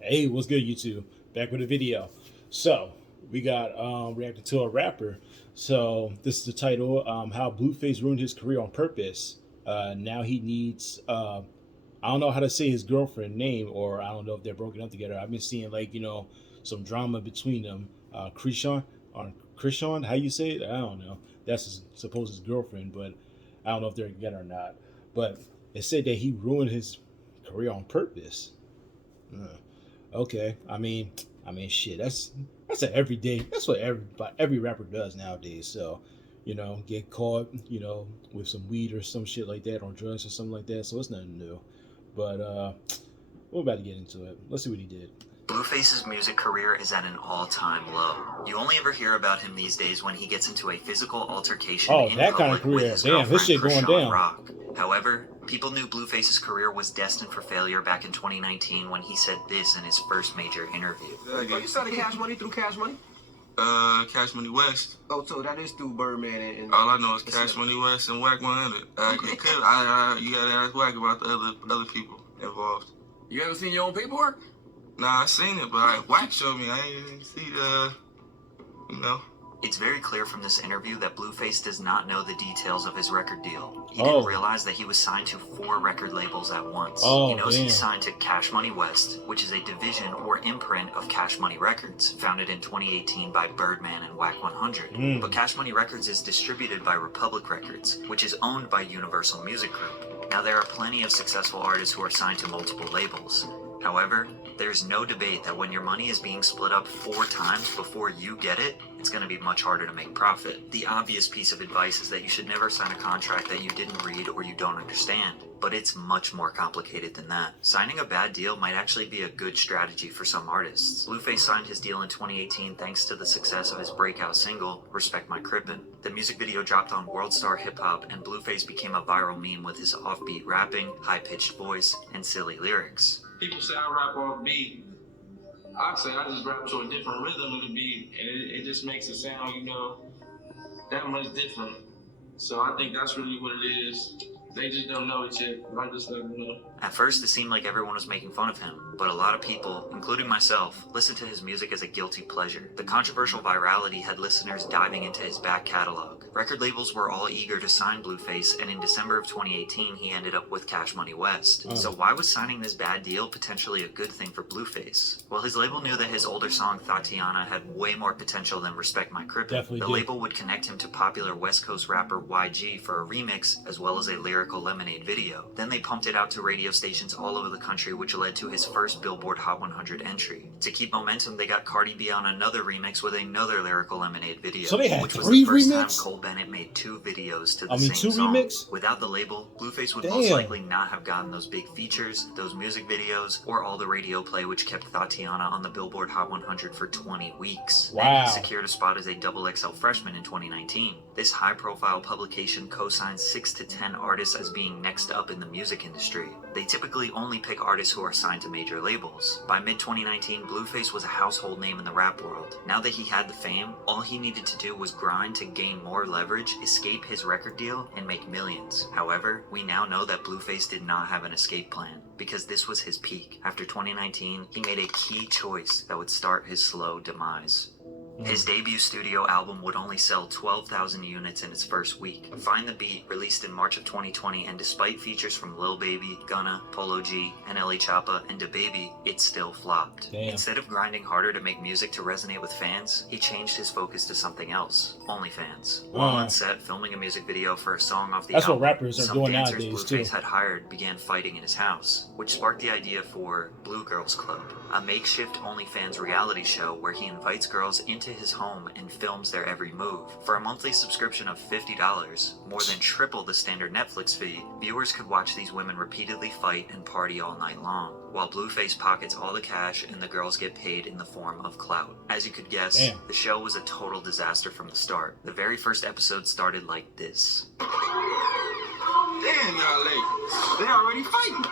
Hey, what's good, YouTube? Back with a video. So we got reacting to a rapper. So this is the title: How Blueface ruined his career on purpose. Now he needs. I don't know how to say his girlfriend name, or I don't know if they're broken up together. I've been seeing some drama between them. Krishan, how you say it? I don't know. That's supposed his girlfriend, but I don't know if they're together or not. But it said that he ruined his career on purpose. Uh, Okay, shit. That's an everyday. That's what every rapper does nowadays. So, get caught, with some weed or some shit like that, or drugs or something like that. So it's nothing new. But we're about to get into it. Let's see what he did. Blueface's music career is at an all-time low. You only ever hear about him these days when he gets into a physical altercation Oh, in that kind of public with career. his Damn, his girlfriend shit going Krishan down. Rock. However, people knew Blueface's career was destined for failure back in 2019 when he said this in his first major interview. You started Cash Money through Cash Money? Cash Money West. Oh, so that is through Birdman and All I know is Cash Money West and Whack 100. You gotta ask Whack about the other people involved. You ever seen your own paperwork? Nah, I seen it, but Whack showed me. I ain't see the. It's very clear from this interview that Blueface does not know the details of his record deal. He didn't realize that he was signed to 4 record labels at once. He knows he's signed to Cash Money West, which is a division or imprint of Cash Money Records, founded in 2018 by Birdman and Whack 100. But Cash Money Records is distributed by Republic Records, which is owned by Universal Music Group. Now, there are plenty of successful artists who are signed to multiple labels. However, there's no debate that when your money is being split up 4 times before you get it, it's going to be much harder to make profit. The obvious piece of advice is that you should never sign a contract that you didn't read or you don't understand. But it's much more complicated than that. Signing a bad deal might actually be a good strategy for some artists. Blueface signed his deal in 2018 thanks to the success of his breakout single, Respect My Crippin'. The music video dropped on World Star Hip Hop, and Blueface became a viral meme with his offbeat rapping, high-pitched voice, and silly lyrics. People say I rap off beat. I say I just rap to a different rhythm of the beat, and it just makes it sound, that much different. So I think that's really what it is. They just don't know it yet, but I just let them know. At first, it seemed like everyone was making fun of him, but a lot of people, including myself, listened to his music as a guilty pleasure. The controversial virality had listeners diving into his back catalog. Record labels were all eager to sign Blueface, and in December of 2018, he ended up with Cash Money West. So why was signing this bad deal potentially a good thing for Blueface? Well, his label knew that his older song, Tatiana, had way more potential than Respect My Crippin'. The label would connect him to popular West Coast rapper YG for a remix, as well as a lyrical Lemonade video. Then they pumped it out to radio stations all over the country, which led to his first Billboard Hot 100 entry. To keep momentum, they got Cardi B on another remix with another lyrical Lemonade video. So they had which was 3 the first remix? time Cole Bennett made 2 videos to the same 2 song. remix? Without the label, Blueface would most likely not have gotten those big features, those music videos, or all the radio play which kept Tatiana on the Billboard Hot 100 for 20 weeks. Wow. And he secured a spot as a XXL freshman in 2019. This high-profile publication co-signs 6 to 10 artists as being next up in the music industry. They typically only pick artists who are signed to major labels. By mid-2019, Blueface was a household name in the rap world. Now that he had the fame, all he needed to do was grind to gain more leverage, escape his record deal, and make millions. However, we now know that Blueface did not have an escape plan, because this was his peak. After 2019, he made a key choice that would start his slow demise. His debut studio album would only sell 12,000 units in its first week. Find the Beat, released in March of 2020, and despite features from Lil Baby, Gunna, Polo G, NLE Choppa, and DaBaby, it still flopped. Instead of grinding harder to make music to resonate with fans, he changed his focus to something else: OnlyFans. While on set filming a music video for a song off the album, what rappers are some doing dancers nowadays, Blueface too. had hired began fighting in his house, which sparked the idea for Blue Girls Club, a makeshift OnlyFans reality show where he invites girls into his home and films their every move. For a monthly subscription of $50, more than triple the standard Netflix fee, viewers could watch these women repeatedly fight and party all night long, while Blueface pockets all the cash and the girls get paid in the form of clout. As you could guess, the show was a total disaster from the start. The very first episode started like this. Damn, y'all late. They already fighting.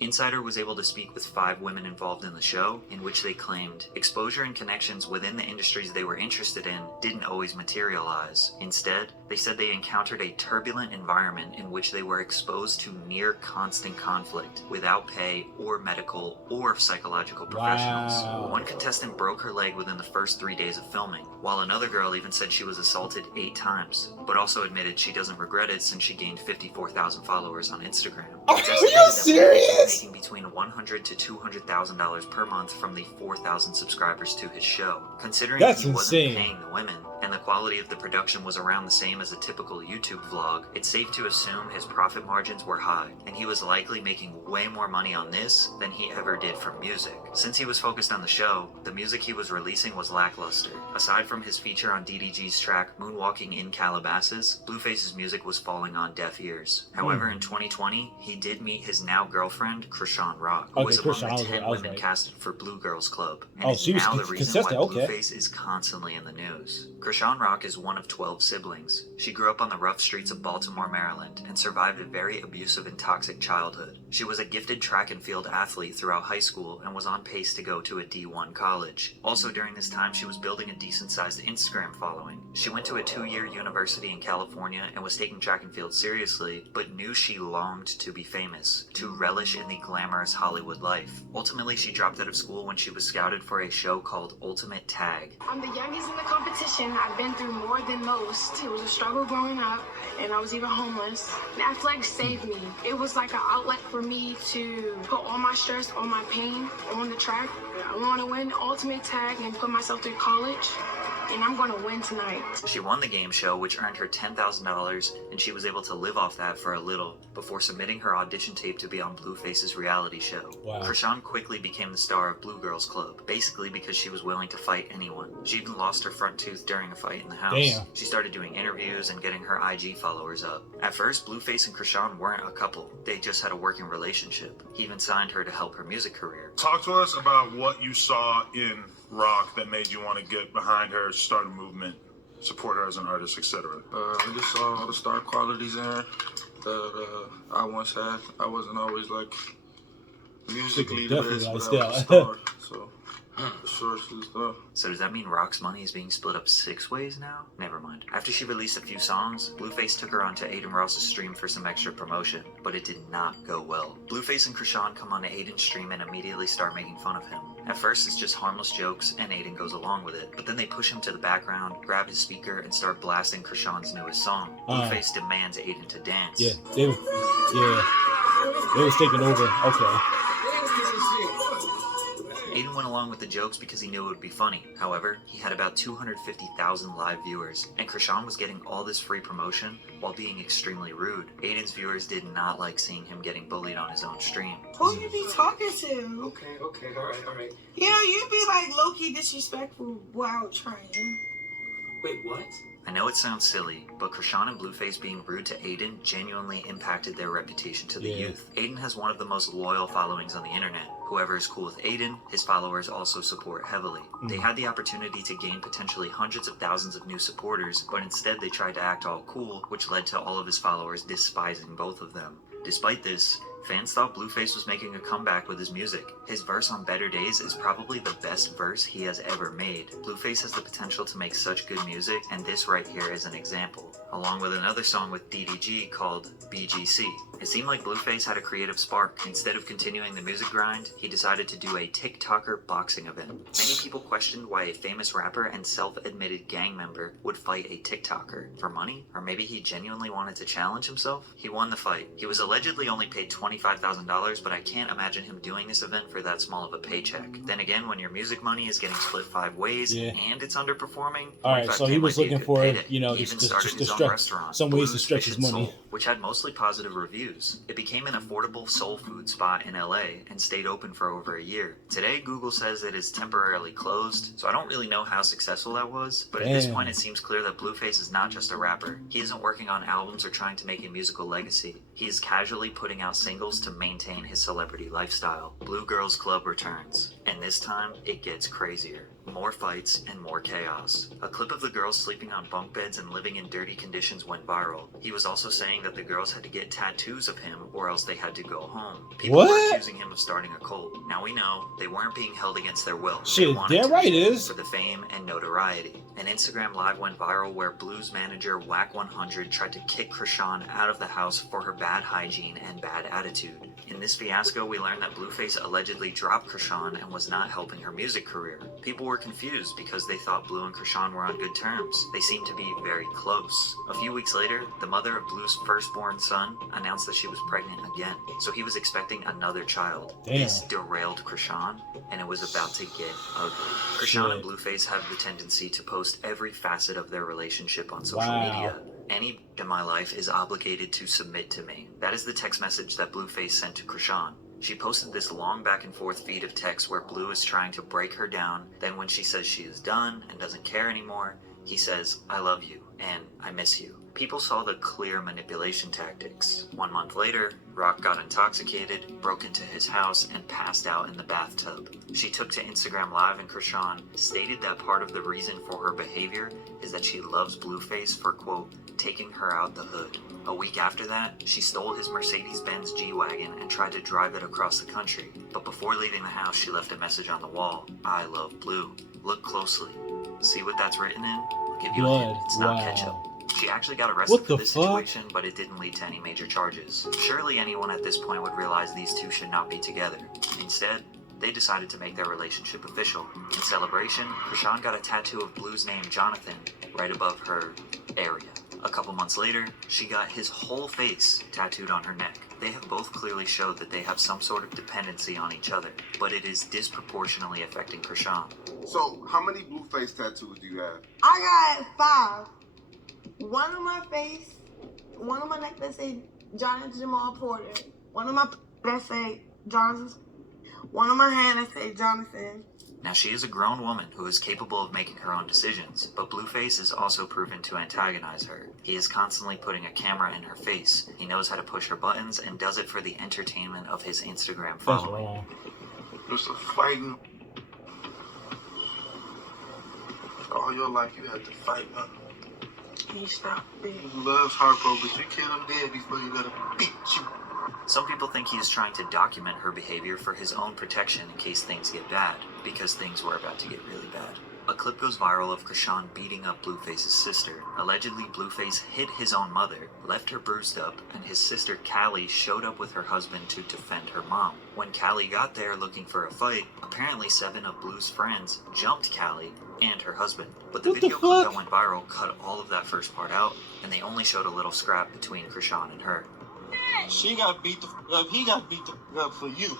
Insider was able to speak with 5 women involved in the show, in which they claimed exposure and connections within the industries they were interested in didn't always materialize. Instead, They said they encountered a turbulent environment in which they were exposed to near constant conflict without pay or medical or psychological professionals. Wow. One contestant broke her leg within the first 3 days of filming, while another girl even said she was assaulted 8 times, but also admitted she doesn't regret it since she gained 54,000 followers on Instagram. Are you serious? Making between $100,000 to $200,000 per month from the 4,000 subscribers to his show. Considering That's he insane. wasn't paying the women, and the quality of the production was around the same as a typical YouTube vlog, it's safe to assume his profit margins were high, and he was likely making way more money on this than he ever did from music. Since he was focused on the show, the music he was releasing was lackluster. Aside from his feature on DDG's track Moonwalking in Calabasas, Blueface's music was falling on deaf ears. However, in 2020, he did meet his now girlfriend, Krishan Rock, who was among the 10 women casted for Blue Girls Club, and is she was now the reason why consistent. Okay. Blueface is constantly in the news. Krishan Rock is one of 12 siblings. She grew up on the rough streets of Baltimore, Maryland, and survived a very abusive and toxic childhood. She was a gifted track and field athlete throughout high school and was on pace to go to a D1 college. Also during this time, she was building a decent-sized Instagram following. She went to a 2-year university in California and was taking track and field seriously, but knew she longed to be famous, to relish in the glamorous Hollywood life. Ultimately, she dropped out of school when she was scouted for a show called Ultimate Tag. I'm the youngest in the competition. I've been through more than most. It was a struggle growing up, and I was even homeless. And athletics saved me. It was like an outlet for me to put all my stress, all my pain on the track. I want to win Ultimate Tag and put myself through college. And I'm going to win tonight. She won the game show, which earned her $10,000, and she was able to live off that for a little before submitting her audition tape to be on Blueface's reality show. Wow. Krishan quickly became the star of Blue Girls Club, basically because she was willing to fight anyone. She even lost her front tooth during a fight in the house. Damn. She started doing interviews and getting her IG followers up. At first, Blueface and Krishan weren't a couple. They just had a working relationship. He even signed her to help her music career. Talk to us about what you saw in Rock that made you want to get behind her, start a movement, support her as an artist, etc. I just saw all the star qualities in her that I once had. I wasn't always like musically the best, but I was a star. So for sure she's the. So does that mean Rock's money is being split up 6 ways now? Never mind. After she released a few songs, Blueface took her onto Aiden Ross's stream for some extra promotion, but it did not go well. Blueface and Krishan come onto Aiden's stream and immediately start making fun of him. At first it's just harmless jokes and Aiden goes along with it, but then they push him to the background, grab his speaker, and start blasting Krishan's newest song. Blueface demands Aiden to dance. Yeah, they was taking over. Okay. Aiden went along with the jokes because he knew it would be funny. However, he had about 250,000 live viewers, and Krishan was getting all this free promotion while being extremely rude. Aiden's viewers did not like seeing him getting bullied on his own stream. Who you be talking to? Okay, alright. Yeah, you be like low-key disrespectful while trying. Wait, what? I know it sounds silly, but Krishan and Blueface being rude to Aiden genuinely impacted their reputation to the youth. Aiden has one of the most loyal followings on the internet. Whoever is cool with Aiden, his followers also support heavily. They had the opportunity to gain potentially hundreds of thousands of new supporters, but instead they tried to act all cool, which led to all of his followers despising both of them. Despite this, fans thought Blueface was making a comeback with his music. His verse on Better Days is probably the best verse he has ever made. Blueface has the potential to make such good music, and this right here is an example, along with another song with DDG called BGC. It seemed like Blueface had a creative spark. Instead of continuing the music grind, he decided to do a TikToker boxing event. Many people questioned why a famous rapper and self-admitted gang member would fight a TikToker. For money? Or maybe he genuinely wanted to challenge himself? He won the fight. He was allegedly only paid $25,000, but I can't imagine him doing this event for that small of a paycheck. Then again, when your music money is getting split 5 ways and it's underperforming, alright, so he was looking for, you know, he even started his own restaurant, some ways to stretch his money, Soul, which had mostly positive reviews. It became an affordable soul food spot in LA and stayed open for over a year. Today, Google says it is temporarily closed, so I don't really know how successful that was, but at this point it seems clear that Blueface is not just a rapper. He isn't working on albums or trying to make a musical legacy. He is casually putting out singles to maintain his celebrity lifestyle. Blue Girls Club returns, and this time it gets crazier. More fights and more chaos. A clip of the girls sleeping on bunk beds and living in dirty conditions went viral. He was also saying that the girls had to get tattoos of him or else they had to go home. People were accusing him of starting a cult. Now we know they weren't being held against their will. Shit, damn right it is. For the fame and notoriety. An Instagram live went viral where Blue's manager Whack100 tried to kick Krishan out of the house for her bad hygiene and bad attitude. In this fiasco, we learned that Blueface allegedly dropped Krishan and was not helping her music career. People were confused because they thought Blue and Krishan were on good terms. They seemed to be very close. A few weeks later, the mother of Blue's firstborn son announced that she was pregnant again, so he was expecting another child. Damn. This derailed Krishan, and it was about to get ugly. Krishan and Blueface have the tendency to post every facet of their relationship on social media. Any in my life is obligated to submit to me. That is the text message that Blueface sent to Krishan. She posted this long back and forth feed of text where Blue is trying to break her down. Then when she says she is done and doesn't care anymore, he says, "I love you and I miss you." People saw the clear manipulation tactics. 1 month later, Rock got intoxicated, broke into his house, and passed out in the bathtub. She took to Instagram Live, and Krishan stated that part of the reason for her behavior is that she loves Blueface for, quote, taking her out the hood. A week after that, she stole his Mercedes-Benz G-Wagon and tried to drive it across the country. But before leaving the house, she left a message on the wall, "I love Blue. Look closely. See what that's written in? I'll give you a hint. It's not ketchup." She actually got arrested for this situation, but it didn't lead to any major charges. Surely anyone at this point would realize these two should not be together. Instead, they decided to make their relationship official. In celebration, Krishan got a tattoo of Blue's name, Jonathan, right above her area. A couple months later, she got his whole face tattooed on her neck. They have both clearly showed that they have some sort of dependency on each other, but it is disproportionately affecting Krishan. So, how many Blueface tattoos do you have? I got 5. One on my face, one on my neck that say Jonathan Jamal Porter, one on my that say Jonathan, one on my hand that say Jonathan. Now, she is a grown woman who is capable of making her own decisions, but Blueface is also proven to antagonize her. He is constantly putting a camera in her face. He knows how to push her buttons and does it for the entertainment of his Instagram following. There's a fighting. All your life you had to fight, man. He stopped me. Love's heartbroken, but you kill him dead before you let him beat you. Some people think he is trying to document her behavior for his own protection in case things get bad, because things were about to get really bad. A clip goes viral of Krishan beating up Blueface's sister. Allegedly, Blueface hit his own mother, left her bruised up, and his sister Callie showed up with her husband to defend her mom. When Callie got there looking for a fight, apparently 7 of Blue's friends jumped Callie and her husband. But the video clip that went viral cut all of that first part out, and they only showed a little scrap between Krishan and her. She got beat the f up, he got beat the f up for you.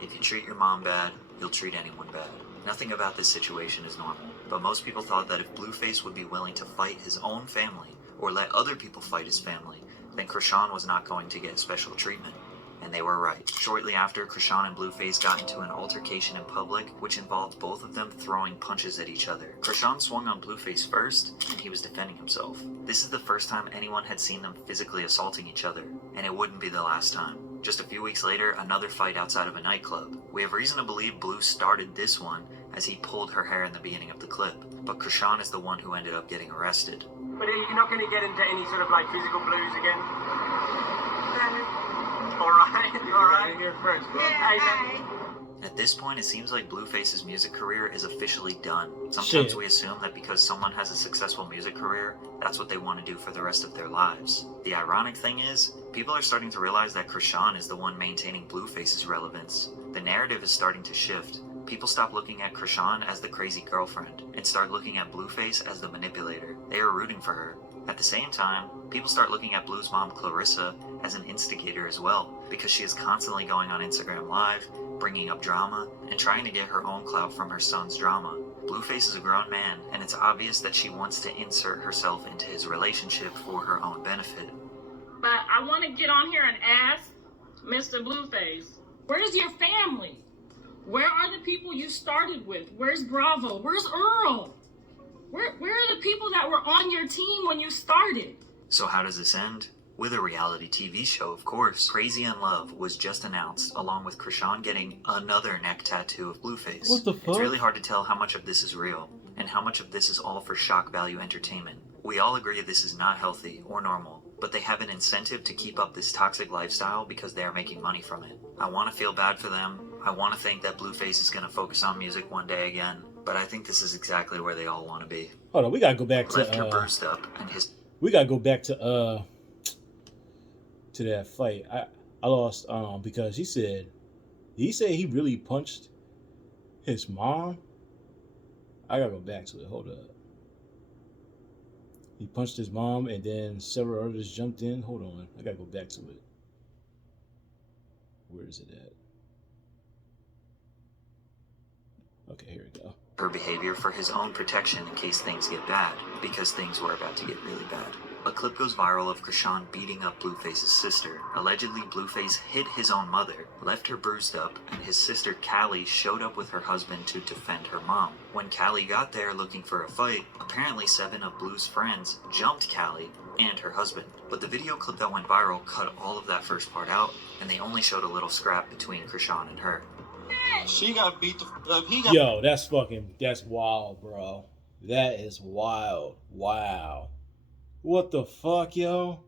If you treat your mom bad, you'll treat anyone bad. Nothing about this situation is normal, but most people thought that if Blueface would be willing to fight his own family, or let other people fight his family, then Krishan was not going to get special treatment. And they were right. Shortly after, Krishan and Blueface got into an altercation in public, which involved both of them throwing punches at each other. Krishan swung on Blueface first, and he was defending himself. This is the first time anyone had seen them physically assaulting each other, and it wouldn't be the last time. Just a few weeks later, another fight outside of a nightclub. We have reason to believe Blue started this one, as he pulled her hair in the beginning of the clip. But Krishan is the one who ended up getting arrested. But you're not going to get into any sort of like physical blues again? Alright. You're first, bro. At this point, it seems like Blueface's music career is officially done. Sometimes we assume that because someone has a successful music career, that's what they want to do for the rest of their lives. The ironic thing is, people are starting to realize that Krishan is the one maintaining Blueface's relevance. The narrative is starting to shift. People stop looking at Krishan as the crazy girlfriend and start looking at Blueface as the manipulator. They are rooting for her. At the same time, people start looking at Blue's mom, Clarissa, as an instigator as well, because she is constantly going on Instagram Live, bringing up drama, and trying to get her own clout from her son's drama. Blueface is a grown man, and it's obvious that she wants to insert herself into his relationship for her own benefit. But I want to get on here and ask Mr. Blueface, where's your family? Where are the people you started with? Where's Bravo? Where's Earl? Where are the people that were on your team when you started? So how does this end? with a reality TV show, of course. Crazy in Love was just announced, along with Krishan getting another neck tattoo of Blueface. What the fuck? It's really hard to tell how much of this is real, and how much of this is all for shock value entertainment. We all agree this is not healthy or normal, but they have an incentive to keep up this toxic lifestyle because they are making money from it. I want to feel bad for them. I want to think that Blueface is going to focus on music one day again, but I think this is exactly where they all want to be. Hold on, we gotta go back Left her to bruised up, and his... we gotta go back to that fight. I lost because he said he really punched his mom. I gotta go back to it. Hold up. He punched his mom, and then several others jumped in. Hold on, I gotta go back to it. Where is it at? Okay, here we go. Her behavior for his own protection in case things get bad, because things were about to get really bad. A clip goes viral of Krishan beating up Blueface's sister. Allegedly, Blueface hit his own mother, left her bruised up, and his sister Callie showed up with her husband to defend her mom. When Callie got there looking for a fight, apparently 7 of Blue's friends jumped Callie and her husband. But the video clip that went viral cut all of that first part out, and they only showed a little scrap between Krishan and her. She got beat the up. He got... Yo, that's wild, bro. That is wild. Wow. What the fuck, yo?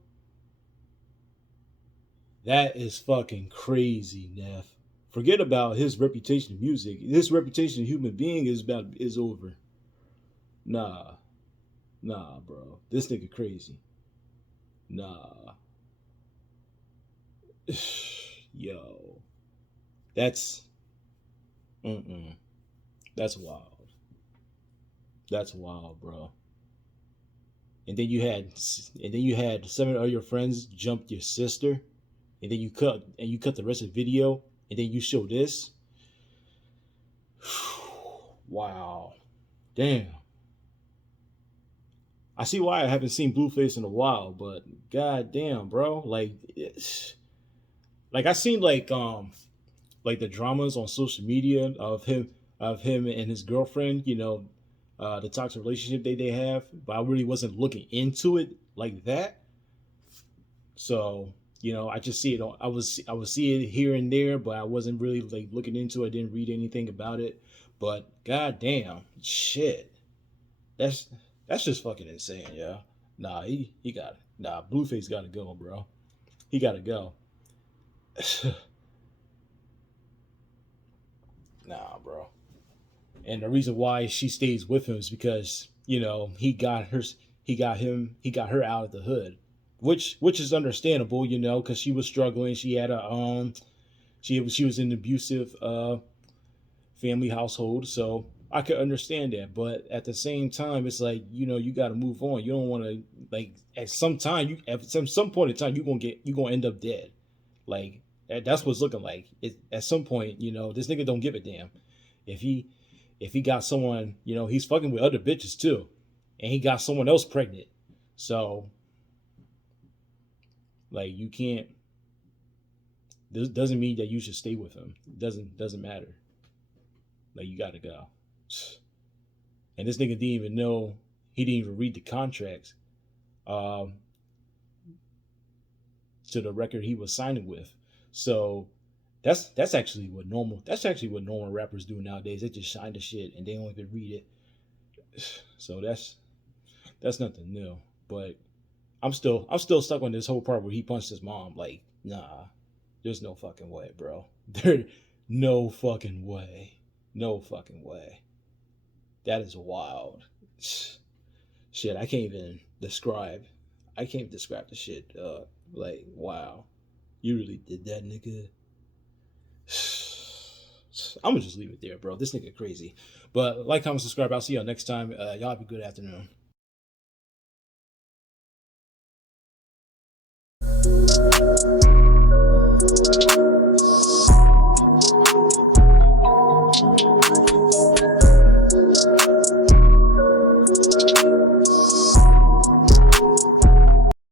That is fucking crazy, Neff. Forget about his reputation in music. His reputation as a human being is over. Nah, bro. This nigga crazy. Nah. Yo. That's That's wild. That's wild, bro. And then you had 7 of your friends jump your sister, and then you cut the rest of the video, and then you show this. Wow. Damn. I see why I haven't seen Blueface in a while, but god damn, bro. Like I seen like the dramas on social media of him and his girlfriend, the toxic relationship they have, but I really wasn't looking into it like that. So, I just see it I would see it here and there, but I wasn't really like looking into it. I didn't read anything about it. But god damn, shit. That's just fucking insane, yeah. Nah, Blueface gotta go, bro. He gotta go. Nah, bro. And the reason why she stays with him is because, he got her out of the hood, which is understandable, because she was struggling. She had she was in an abusive family household, so I could understand that. But at the same time, it's like, you got to move on. You don't want to, like, at some point in time you're gonna end up dead. Like, that's what's looking like. At some point, this nigga don't give a damn. If he got someone, he's fucking with other bitches too, and he got someone else pregnant. So, like, you can't. This doesn't mean that you should stay with him. It doesn't matter. Like, you gotta go. And this nigga didn't even know. He didn't even read the contracts to the record he was signing with. So that's actually what normal rappers do nowadays. They just sign the shit and they don't even read it. So that's nothing new. But I'm still stuck on this whole part where he punched his mom. Like, nah, there's no fucking way, bro. No fucking way. No fucking way. That is wild. Shit, I can't even describe the shit. Like, wow. You really did that, nigga. I'm gonna just leave it there, bro. This nigga crazy. But like, comment, subscribe. I'll see y'all next time. Y'all have a good afternoon.